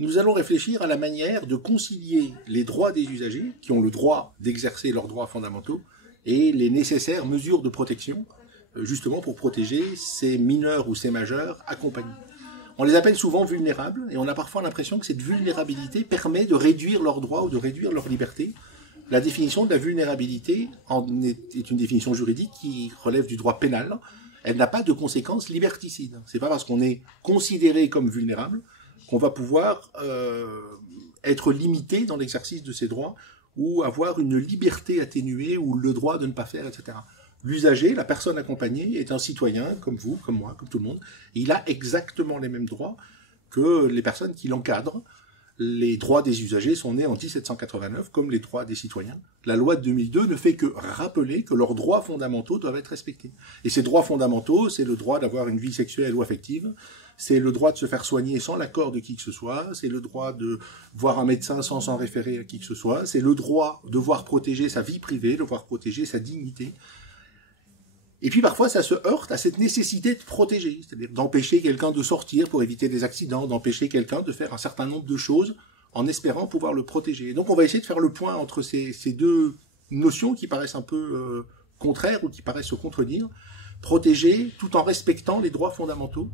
nous allons réfléchir à la manière de concilier les droits des usagers, qui ont le droit d'exercer leurs droits fondamentaux, et les nécessaires mesures de protection, justement pour protéger ces mineurs ou ces majeurs accompagnés. On les appelle souvent vulnérables, et on a parfois l'impression que cette vulnérabilité permet de réduire leurs droits ou de réduire leur liberté. La définition de la vulnérabilité est une définition juridique qui relève du droit pénal. Elle n'a pas de conséquences liberticides. C'est pas parce qu'on est considéré comme vulnérable qu'on va pouvoir être limité dans l'exercice de ses droits ou avoir une liberté atténuée ou le droit de ne pas faire, etc. L'usager, la personne accompagnée, est un citoyen comme vous, comme moi, comme tout le monde. Et il a exactement les mêmes droits que les personnes qui l'encadrent. Les droits des usagers sont nés en 1789, comme les droits des citoyens. La loi de 2002 ne fait que rappeler que leurs droits fondamentaux doivent être respectés. Et ces droits fondamentaux, c'est le droit d'avoir une vie sexuelle ou affective, c'est le droit de se faire soigner sans l'accord de qui que ce soit, c'est le droit de voir un médecin sans s'en référer à qui que ce soit, c'est le droit de voir protéger sa vie privée, de voir protéger sa dignité. Et puis parfois, ça se heurte à cette nécessité de protéger, c'est-à-dire d'empêcher quelqu'un de sortir pour éviter des accidents, d'empêcher quelqu'un de faire un certain nombre de choses en espérant pouvoir le protéger. Et donc on va essayer de faire le point entre ces deux notions qui paraissent un peu contraires ou qui paraissent se contredire. Protéger tout en respectant les droits fondamentaux.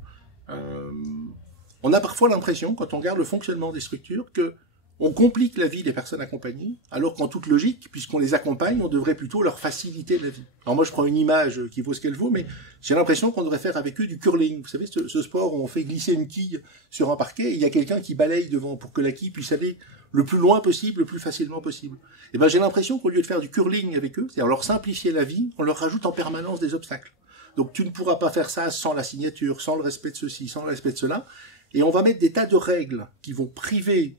On a parfois l'impression, quand on regarde le fonctionnement des structures, que on complique la vie des personnes accompagnées, alors qu'en toute logique, puisqu'on les accompagne, on devrait plutôt leur faciliter la vie. Alors moi, je prends une image qui vaut ce qu'elle vaut, mais j'ai l'impression qu'on devrait faire avec eux du curling. Vous savez, ce sport où on fait glisser une quille sur un parquet, et il y a quelqu'un qui balaye devant pour que la quille puisse aller le plus loin possible, le plus facilement possible. Et ben, j'ai l'impression qu'au lieu de faire du curling avec eux, c'est-à-dire leur simplifier la vie, on leur rajoute en permanence des obstacles. Donc tu ne pourras pas faire ça sans la signature, sans le respect de ceci, sans le respect de cela, et on va mettre des tas de règles qui vont priver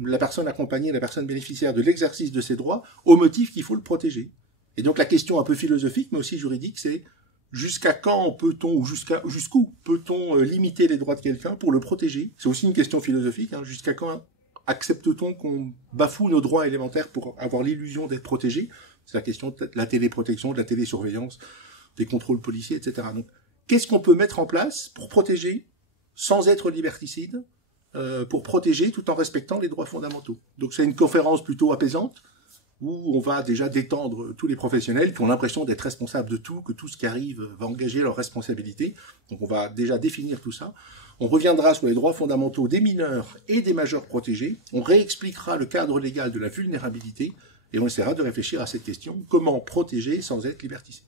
la personne accompagnée, la personne bénéficiaire de l'exercice de ses droits, au motif qu'il faut le protéger. Et donc la question un peu philosophique, mais aussi juridique, c'est jusqu'à quand peut-on, ou jusqu'où peut-on limiter les droits de quelqu'un pour le protéger? C'est aussi une question philosophique, hein, jusqu'à quand accepte-t-on qu'on bafoue nos droits élémentaires pour avoir l'illusion d'être protégé? C'est la question de la téléprotection, de la télésurveillance, des contrôles policiers, etc. Donc, qu'est-ce qu'on peut mettre en place pour protéger sans être liberticide, pour protéger tout en respectant les droits fondamentaux. Donc c'est une conférence plutôt apaisante, où on va déjà détendre tous les professionnels qui ont l'impression d'être responsables de tout, que tout ce qui arrive va engager leur responsabilité. Donc on va déjà définir tout ça. On reviendra sur les droits fondamentaux des mineurs et des majeurs protégés. On réexpliquera le cadre légal de la vulnérabilité et on essaiera de réfléchir à cette question, comment protéger sans être liberticide.